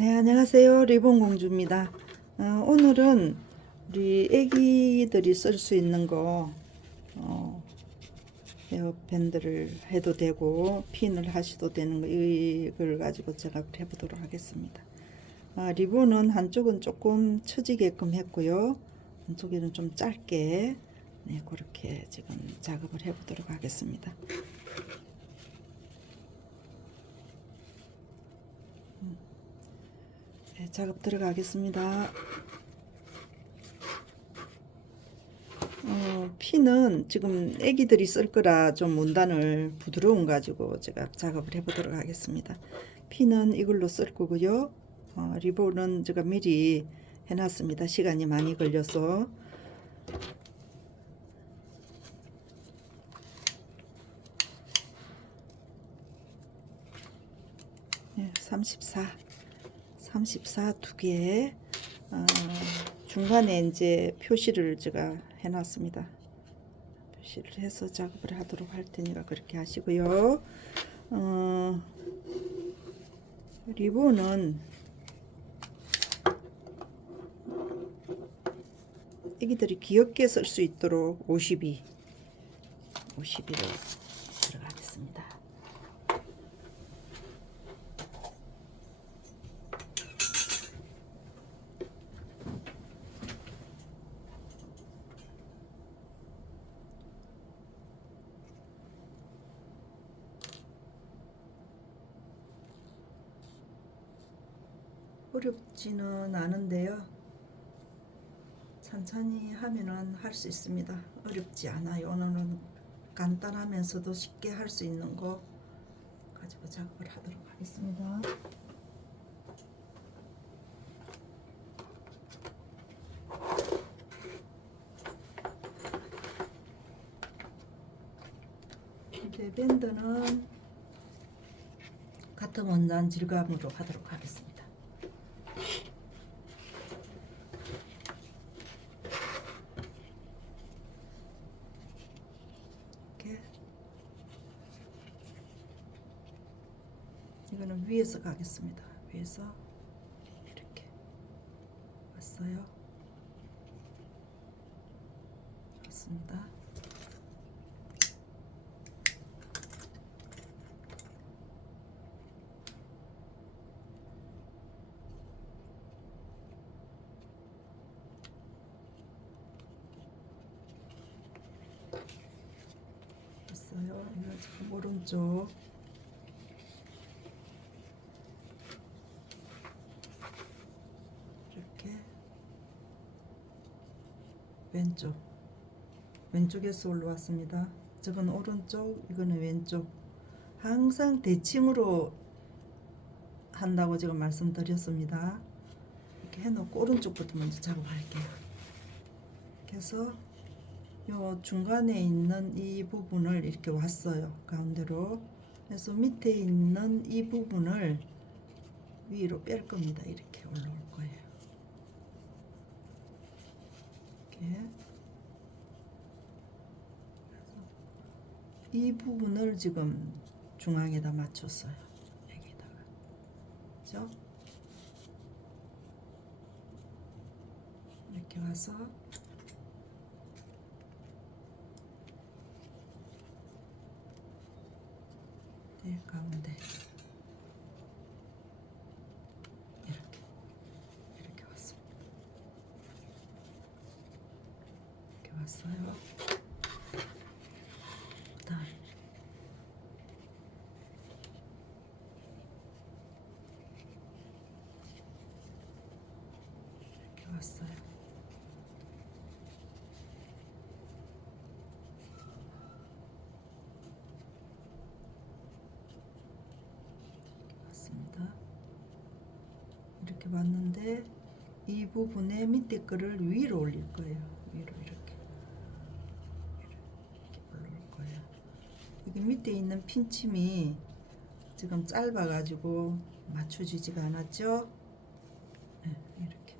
네, 안녕하세요. 리본공주입니다. 오늘은 우리 애기들이 쓸 수 있는 거, 어, 헤어밴드를 해도 되고, 핀을 하셔도 되는 거, 이걸 가지고 제가 해보도록 하겠습니다. 리본은 한쪽은 조금 처지게끔 했고요. 한쪽에는 좀 짧게, 네, 그렇게 지금 작업을 해보도록 하겠습니다. 네, 작업 들어가겠습니다. 피는 지금 애기들이 쓸 거라 좀 문단을 부드러운 가지고 제가 작업을 해보도록 하겠습니다. 피는 이걸로 쓸 거고요. 리본은 제가 미리 해놨습니다. 시간이 많이 걸려서. 네, 34 두 개. 중간에 이제 표시를 제가 해놨습니다. 표시를 해서 작업을 하도록 할 테니까 그렇게 하시고요. 리본은 애기들이 귀엽게 쓸 수 있도록 52를 들어가겠습니다. 어렵지는 않은데요. 천천히 하면은 할 수 있습니다. 어렵지 않아요. 오늘은 간단하면서도 쉽게 할 수 있는 거 가지고 작업을 하도록 하겠습니다. 이제 밴드는 같은 원단 질감으로 하도록 하겠습니다. 이거는 위에서 가겠습니다. 위에서 이렇게 왔어요. 왔습니다. 왔어요. 이거 지금 오른쪽 왼쪽에서 올라왔습니다. 저건 오른쪽, 이거는 왼쪽. 항상 대칭으로 한다고 제가 말씀드렸습니다. 이렇게 해놓고 오른쪽부터 먼저 작업할게요. 그래서 요 중간에 있는 이 부분을 이렇게 왔어요. 가운데로. 그래서 밑에 있는 이 부분을 위로 뺄 겁니다. 이렇게 올라올 거예요. 이렇게. 이 부분을 지금 중앙에다 맞췄어요. 여기다가. 그죠? 이렇게 와서 네, 가운데 이렇게 왔습니다. 이렇게 왔어요. 그다음 이렇게 왔어요. 이렇게 왔는데 이 부분에 밑에 거를 위로 올릴 거예요. 위로 이렇게 올릴 거예요. 여기 밑에 있는 핀침이 지금 짧아가지고 맞춰지지가 않았죠. 네, 이렇게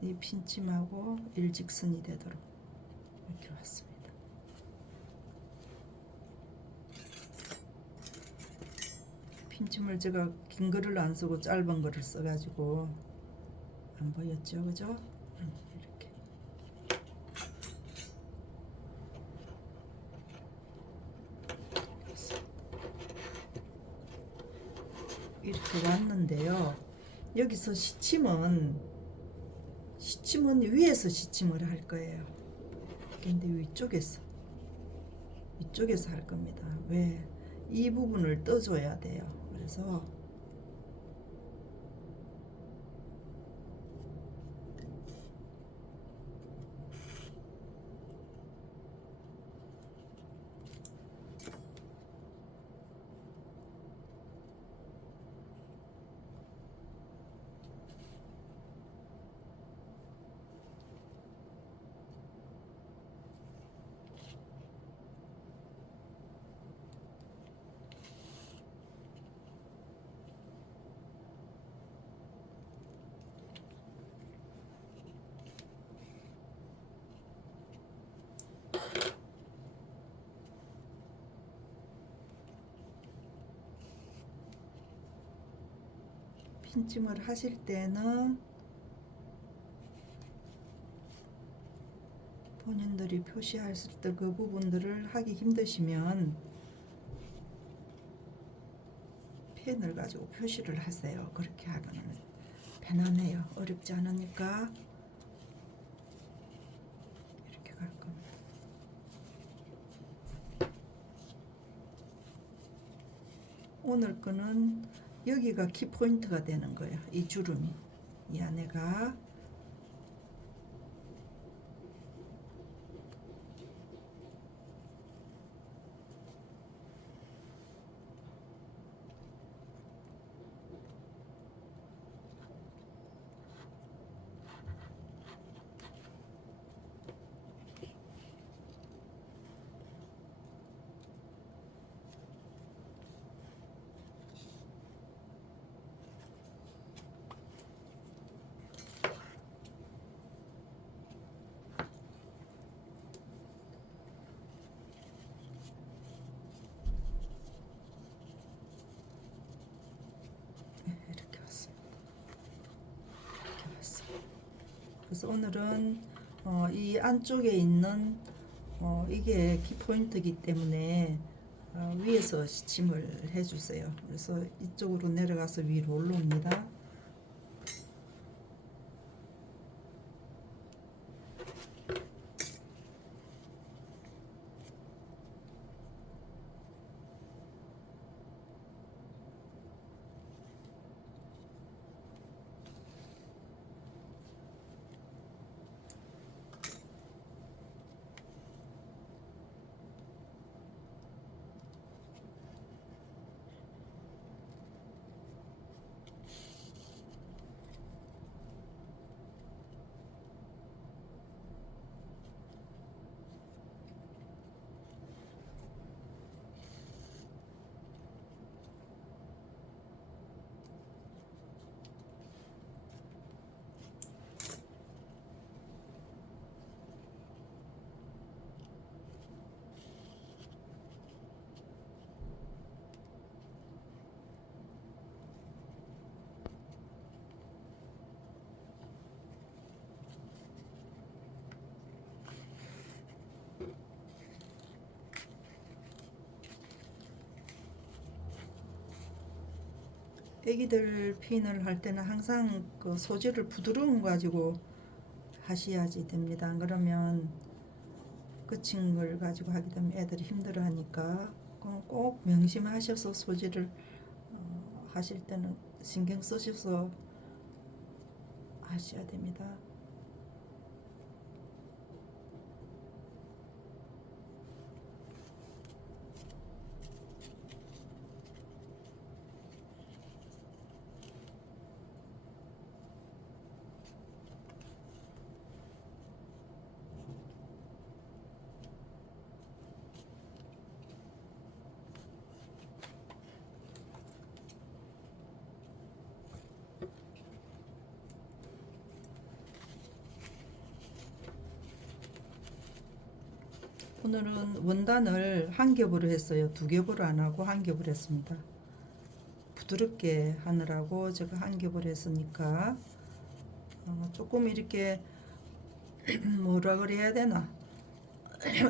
이 핀침하고 일직선이 되도록 이렇게 왔습니다. 핀침을 제가 긴 거를 안 쓰고 짧은 거를 써가지고 안 보였죠, 그죠? 이렇게 이렇게 왔는데요. 여기서 시침은 위에서 시침을 할 거예요. 근데 위쪽에서 할 겁니다. 왜? 이 부분을 떠줘야 돼요. 그래서 핀침을 하실 때는 본인들이 표시했을 때 그 부분들을 하기 힘드시면 펜을 가지고 표시를 하세요. 그렇게 하면 편안해요. 어렵지 않으니까 이렇게 갈 겁니다. 오늘 거는 여기가 키포인트가 되는 거예요. 이 주름이 이 안에가 이렇게 왔습니다. 이렇게 왔어요. 그래서 오늘은 이 안쪽에 있는 이게 키포인트이기 때문에 위에서 시침을 해주세요. 그래서 이쪽으로 내려가서 위로 올라옵니다. 애기들 핀을 할 때는 항상 그 소재를 부드러운 거 가지고 하셔야지 됩니다. 안 그러면 거친 걸 가지고 하게 되면 애들이 힘들어 하니까 꼭 명심하셔서 소재를 하실 때는 신경 쓰셔서 하셔야 됩니다. 오늘은 원단을 한 겹으로 했어요. 두 겹으로 안 하고 한 겹으로 했습니다. 부드럽게 하느라고 제가 한 겹을 했으니까 조금 이렇게 뭐라 그래야 되나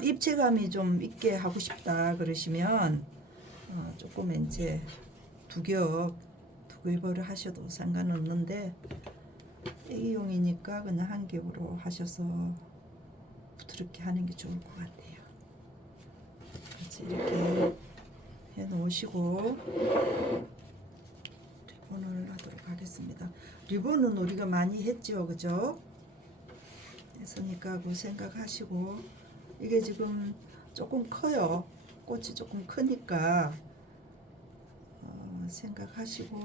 입체감이 좀 있게 하고 싶다 그러시면 조금 이제 두 겹을 하셔도 상관없는데 애기용이니까 그냥 한 겹으로 하셔서 부드럽게 하는 게 좋을 것 같아요. 그래서 이렇게 해 놓으시고 리본을 하도록 하겠습니다. 리본은 우리가 많이 했죠, 그죠? 했으니까 그 생각하시고 이게 지금 조금 커요. 꽃이 조금 크니까 생각하시고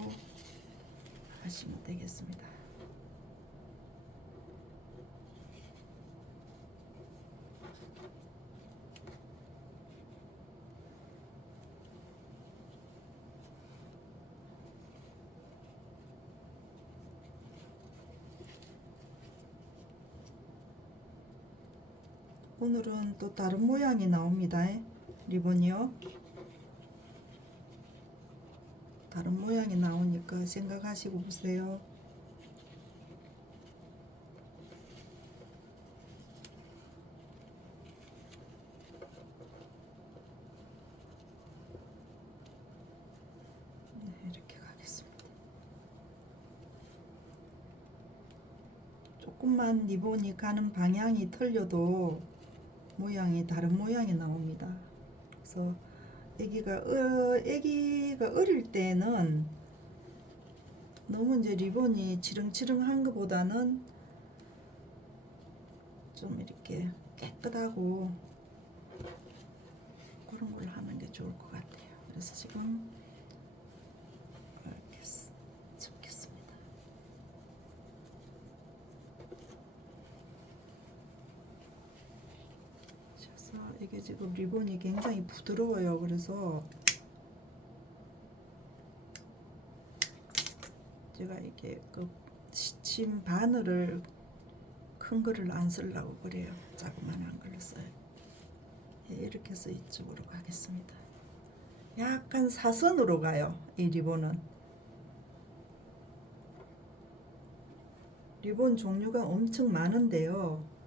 하시면 되겠습니다. 오늘은 또 다른 모양이 나옵니다. 리본이요. 다른 모양이 나오니까 생각하시고 보세요. 네, 이렇게 가겠습니다. 조금만 리본이 가는 방향이 틀려도 모양이 다른 모양이 나옵니다. 그래서 애기가 어릴 때는 너무 이제 리본이 치렁치렁한 것보다는 좀 이렇게 깨끗하고 그런 걸 하는 게 좋을 것 같아요. 그래서 지금 이렇게 접겠습니다. 그래서 이게 지금 리본이 굉장히 부드러워요. 그래서 제가 이게 그 시침 바늘을 큰 거를 안 쓰려고 그래요. 자그만한 걸 써요. 이렇게 해서 이쪽으로 가겠습니다. 약간 사선으로 가요. 이 리본은 리본 종류가 엄청 많은데요.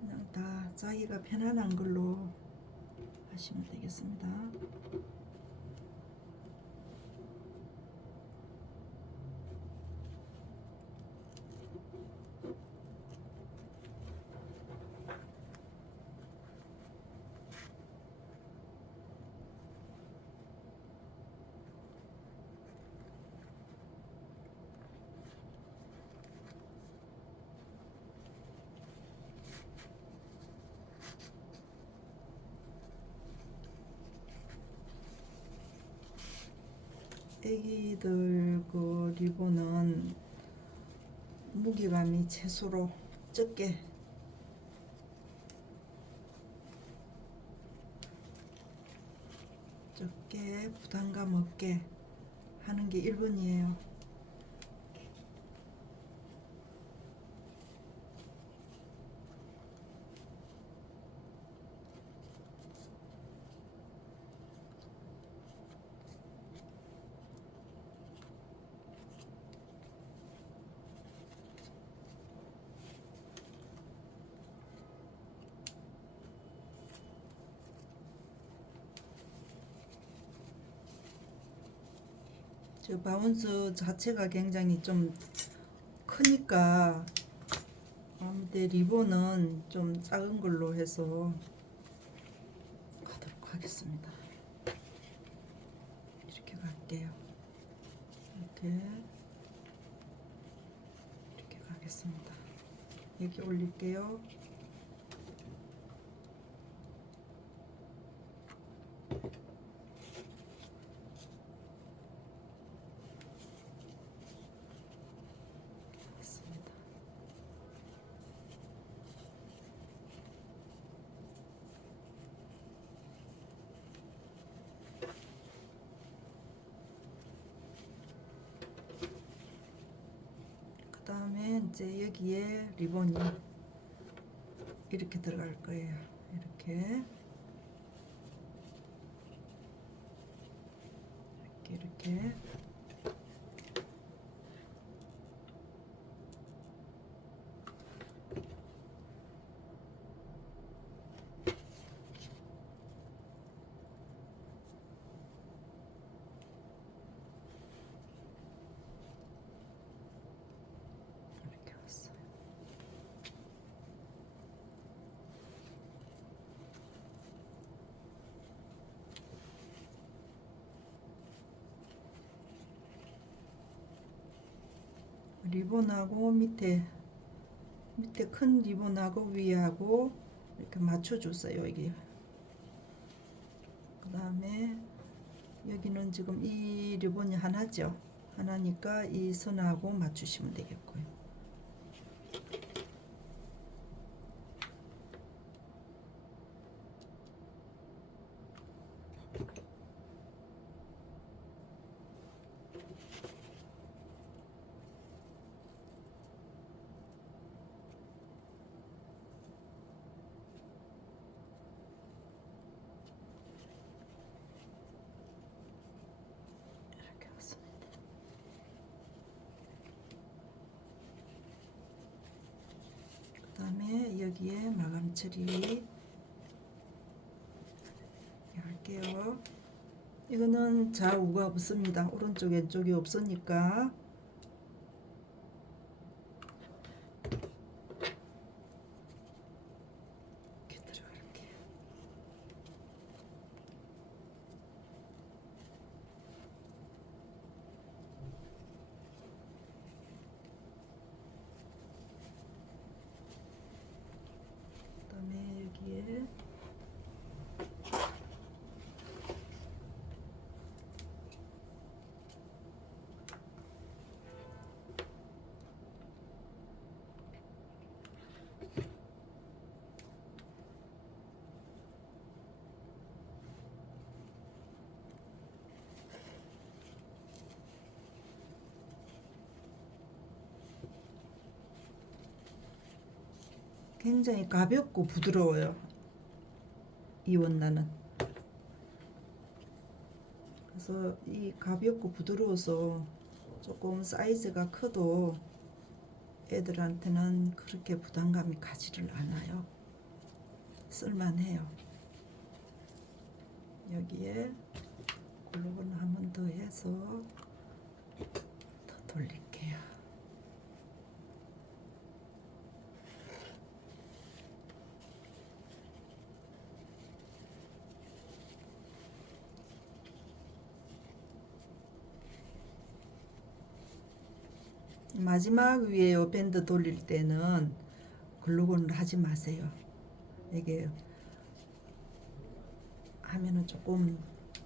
그냥 다 자기가 편안한 걸로 하시면 되겠습니다. 애기들 그 리본은 무게감이 최소로 적게 부담감 없게 하는 게 1번이에요. 저 바운스 자체가 굉장히 좀 크니까 근데 리본은 좀 작은 걸로 해서 가도록 하겠습니다. 이렇게 갈게요. 이렇게 가겠습니다. 여기 올릴게요. 그 다음에 이제 여기에 리본이 이렇게 들어갈 거예요. 이렇게 이렇게 이렇게 왔어요. 리본하고 밑에 큰 리본하고 위하고 이렇게 맞춰줬어요. 이게 그 다음에 여기는 지금 이 리본이 하나죠. 하나니까 이 선하고 맞추시면 되겠고요. 이렇게 왔습니다. 그 다음에 여기에 마감 처리 할게요. 이거는 좌우가 없습니다. 오른쪽 왼쪽이 없으니까 이렇게 들어갈게요. 그 다음에 여기에 굉장히 가볍고 부드러워요. 이 원단은. 그래서 이 가볍고 부드러워서 조금 사이즈가 커도 애들한테는 그렇게 부담감이 가지를 않아요. 쓸만해요. 여기에 글루건 한 번 더 해서 더 돌릴게요. 마지막 위에 밴드 돌릴 때는 글루건을 하지 마세요. 이게 하면은 조금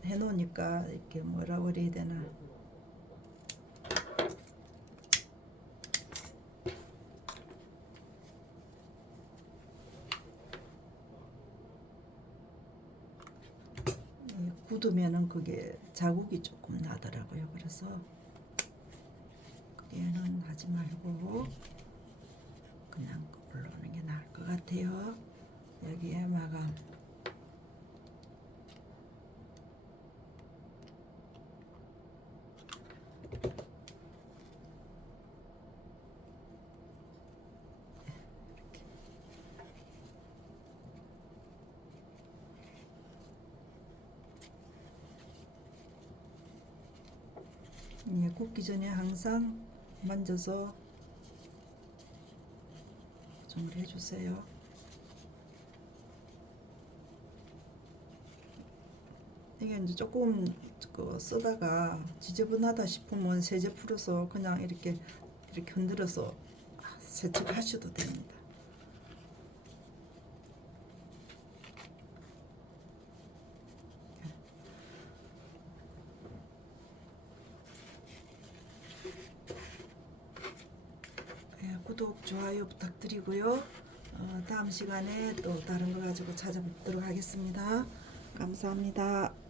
해놓으니까 이렇게 뭐라 그래야 되나, 굳으면은 그게 자국이 조금 나더라고요. 그래서 그게는 하지 말고 그냥 올라오는 게 나을 것 같아요. 여기에 마감. 예, 굽기 전에 항상 만져서 고정을 해주세요. 이게 이제 조금 쓰다가 지저분하다 싶으면 세제 풀어서 그냥 이렇게 흔들어서 세척하셔도 됩니다. 구독, 좋아요 부탁드리고요. 다음 시간에 또 다른 거 가지고 찾아뵙도록 하겠습니다. 감사합니다.